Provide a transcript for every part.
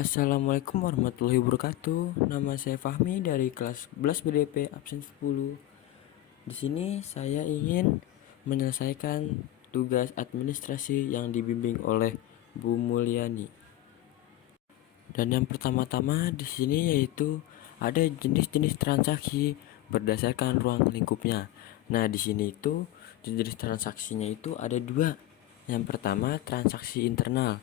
Assalamualaikum warahmatullahi wabarakatuh. Nama saya Fahmi dari kelas 11 BDP absen 10. Di sini saya ingin menyelesaikan tugas administrasi yang dibimbing oleh Bu Mulyani. Dan yang pertama-tama di sini yaitu ada jenis-jenis transaksi berdasarkan ruang lingkupnya. Nah, di sini itu jenis transaksinya itu ada dua. Yang pertama transaksi internal.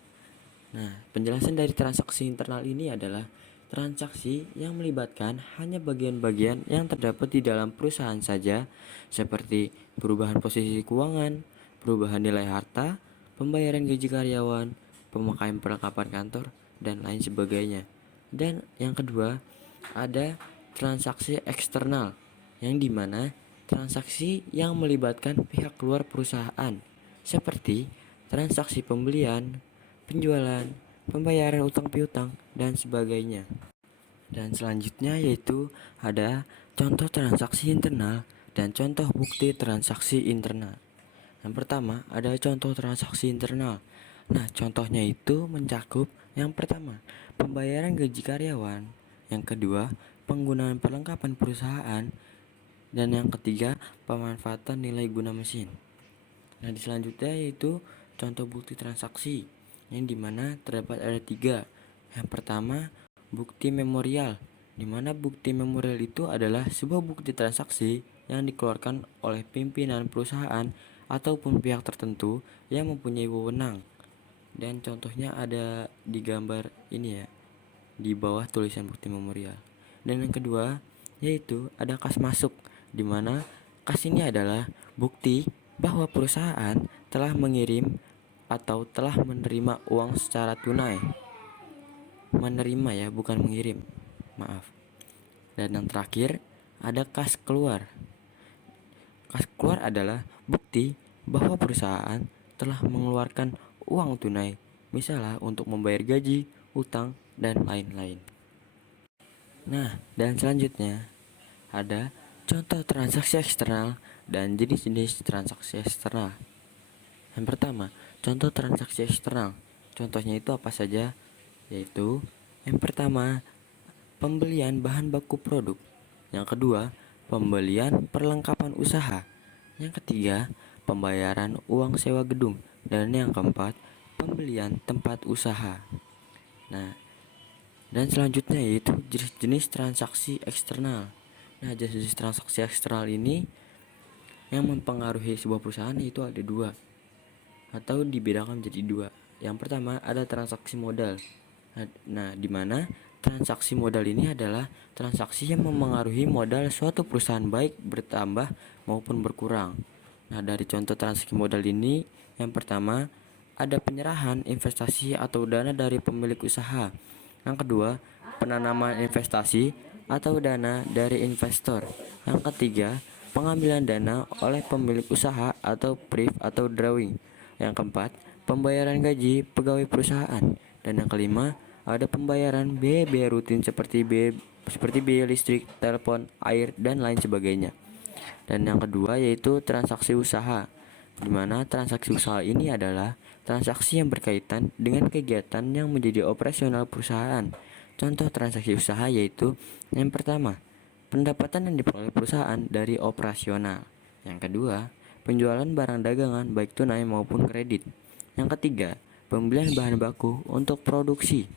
Nah, penjelasan dari transaksi internal ini adalah transaksi yang melibatkan hanya bagian-bagian yang terdapat di dalam perusahaan saja, seperti perubahan posisi keuangan, perubahan nilai harta, pembayaran gaji karyawan, pemakaian perlengkapan kantor, dan lain sebagainya. Dan yang kedua, ada transaksi eksternal, yang dimana transaksi yang melibatkan pihak luar perusahaan, seperti transaksi pembelian, penjualan, pembayaran utang piutang, dan sebagainya. Dan selanjutnya yaitu ada contoh transaksi internal dan contoh bukti transaksi internal. Yang pertama ada contoh transaksi internal. Nah, contohnya itu mencakup yang pertama, pembayaran gaji karyawan, yang kedua, penggunaan perlengkapan perusahaan, dan yang ketiga, pemanfaatan nilai guna mesin. Nah, di selanjutnya yaitu contoh bukti transaksi, yang dimana terdapat ada tiga. Yang pertama, bukti memorial, dimana bukti memorial itu adalah sebuah bukti transaksi yang dikeluarkan oleh pimpinan perusahaan ataupun pihak tertentu yang mempunyai wewenang. Dan contohnya ada di gambar ini ya, di bawah tulisan bukti memorial. Dan yang kedua yaitu ada kas masuk, dimana kas ini adalah bukti bahwa perusahaan telah mengirim atau telah menerima uang secara tunai. Menerima ya, bukan mengirim. Maaf. Dan yang terakhir ada kas keluar. Kas keluar adalah bukti bahwa perusahaan telah mengeluarkan uang tunai, misalnya untuk membayar gaji, utang, dan lain-lain. Nah, dan selanjutnya ada contoh transaksi eksternal dan jenis-jenis transaksi eksternal. Yang pertama, contoh transaksi eksternal. Contohnya itu apa saja? Yaitu yang pertama, pembelian bahan baku produk. Yang kedua, pembelian perlengkapan usaha. Yang ketiga, pembayaran uang sewa gedung. Dan yang keempat, pembelian tempat usaha. Nah, dan selanjutnya yaitu jenis transaksi eksternal. Nah, jenis transaksi eksternal ini yang mempengaruhi sebuah perusahaan itu ada dua, atau dibedakan menjadi dua. Yang pertama ada transaksi modal. Nah, di mana transaksi modal ini adalah transaksi yang mempengaruhi modal suatu perusahaan baik bertambah maupun berkurang. Nah, dari contoh transaksi modal ini, yang pertama ada penyerahan investasi atau dana dari pemilik usaha. Yang kedua, penanaman investasi atau dana dari investor. Yang ketiga, pengambilan dana oleh pemilik usaha atau brief atau drawing. Yang keempat, pembayaran gaji pegawai perusahaan. Dan yang kelima, ada pembayaran biaya-biaya rutin seperti biaya listrik, telepon, air, dan lain sebagainya. Dan yang kedua yaitu transaksi usaha, di mana transaksi usaha ini adalah transaksi yang berkaitan dengan kegiatan yang menjadi operasional perusahaan. Contoh transaksi usaha yaitu yang pertama, pendapatan yang diperoleh perusahaan dari operasional. Yang kedua, penjualan barang dagangan baik tunai maupun kredit. Yang ketiga, pembelian bahan baku untuk produksi.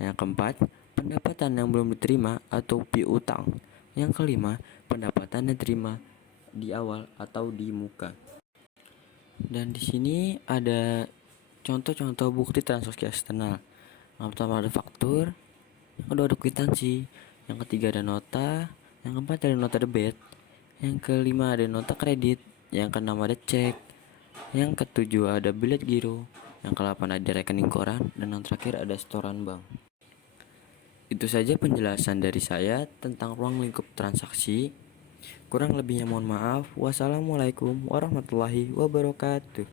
Yang keempat, pendapatan yang belum diterima atau piutang. Yang kelima, pendapatan yang diterima di awal atau di muka. Dan di sini ada contoh-contoh bukti transaksi eksternal. Yang pertama ada faktur, yang kedua ada kwitansi, yang ketiga ada nota, yang keempat ada nota debit, yang kelima ada nota kredit, yang keenam ada cek, yang ketujuh ada bilet giro, yang kedelapan ada rekening koran, dan yang terakhir ada setoran bank. Itu saja penjelasan dari saya tentang ruang lingkup transaksi. Kurang lebihnya mohon maaf. Wassalamualaikum warahmatullahi wabarakatuh.